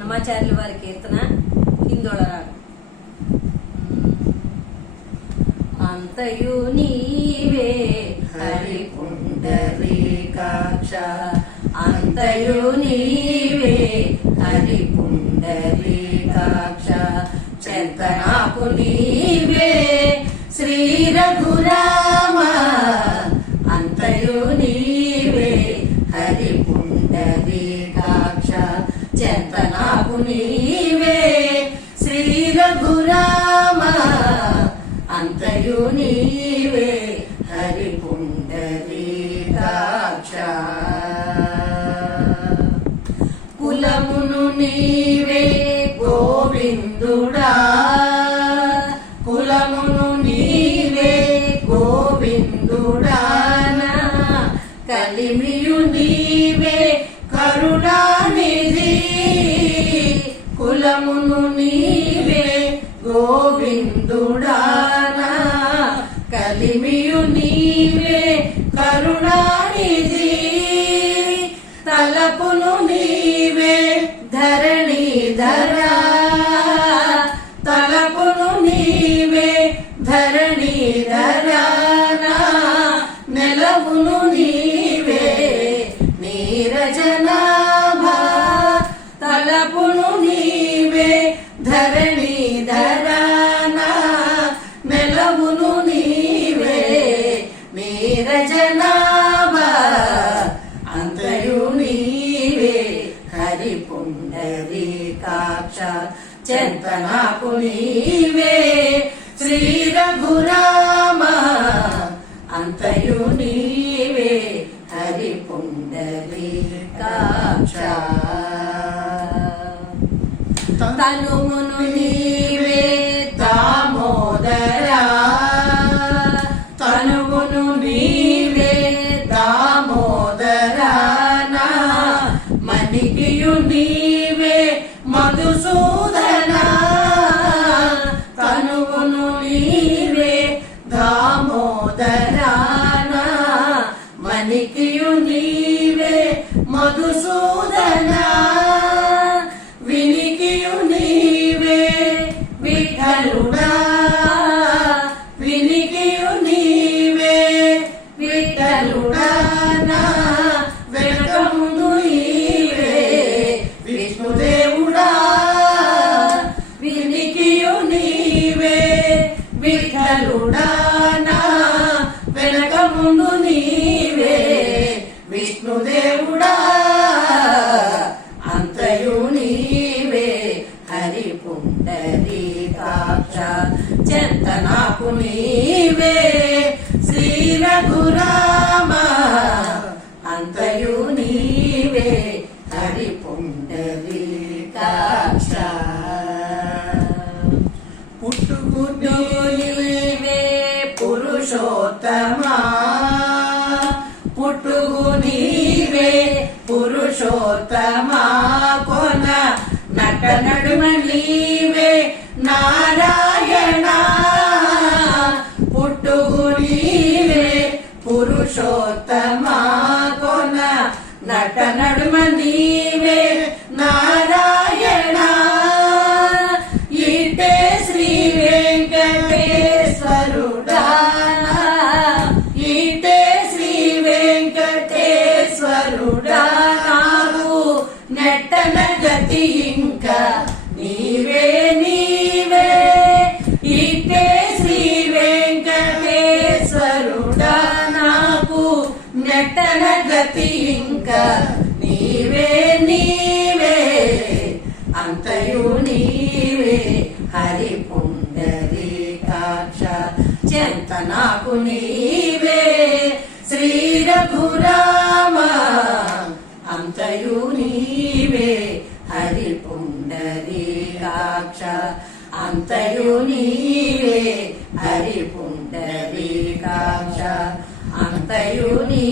అన్నమాచార్యుల వారి కీర్తన హిందోళ రాగం. అంతయు నీవే హరి పుండరీకాక్ష, అంతయు నీవే హరి పుండరీకాక్ష, చెంతనాకు నీవే శ్రీ రఘురామ, అంతయు నీవే హరి పుండరీకాక్ష, చెంతనాకు నీవే శ్రీ రఘురామ, అంతయు నీవే హరి పుండరీకాక్ష. కులమును నీవే గోవిందుడా, కులమును నీవే గోవిందుడా, కలిమియు నీవే కరుణానిధి, కులమును నీవే గోవిందుడా, కలిమియు నీవే కరుణానిధి, తలపును నీవే ధరణీధరా, తలపును నీవే ధరణీధరా, నెలవును నీవే నీరజనాభా, తలపును నీవే ధరణీధరా, నెలవును నీవే నీరజనాభా, అంతయు నీవే హరి పుండరీకాక్ష, చెంతనాకు నీవే శ్రీ రఘురామ, అంతయు నీవే హరి పుండరీకాక్ష. తనుమును నీవే దామోదరా, తనుమును నీవే దామోదరా, మణికియు నీవే మధుసూదనా, తనువును నీవే దామోదరా, మణికియు నీవే మధుసూదనా, వినికియు నీవే విఠలుడా, వినికియు నీవే విఠలుడా, వెనక ముందు నీవే విష్ణుదేవుడా, వినికియు నీవే విఠలుడా, వెనక ముందు నీవే విష్ణుదేవుడా, అంతయు నీవే హరి పుండరీకాక్ష, చెంతనాకు నీవే శ్రీ రఘురామ, అంతయు నీవే హరి పుండరీకాక్ష. పుట్టుగుడ్డు నీవే పురుషోత్తమా, పుట్టుగు నీవే పురుషోత్తమా, కొన నట నడుమ నీవే నారాయణ, పుట్టుగు నీవే పురుషోత్తమా, కొన నట నడుమ నీవే నారాయణ, ఇటే శ్రీ వెంకటేశ్వరుడా, ఇటే శ్రీ వెంకటేశ్వరుడా, నాకు నెట్టన గతి ఇంకా నీవే నీవే, ఇటే శ్రీ వెంకటేశ్వరుడా, నాకు నెట్టన గతి ఇంకా నీవే నీవే, అంతయు నీవే హరి పుండరీకాక్ష, చెంతనాకు నీవే శ్రీ రఘురామ, అంతయు నీవే హరి పుండరీకాక్ష, అంతయు నీవే హరి పుండరీకాక్ష, అంతయు నీ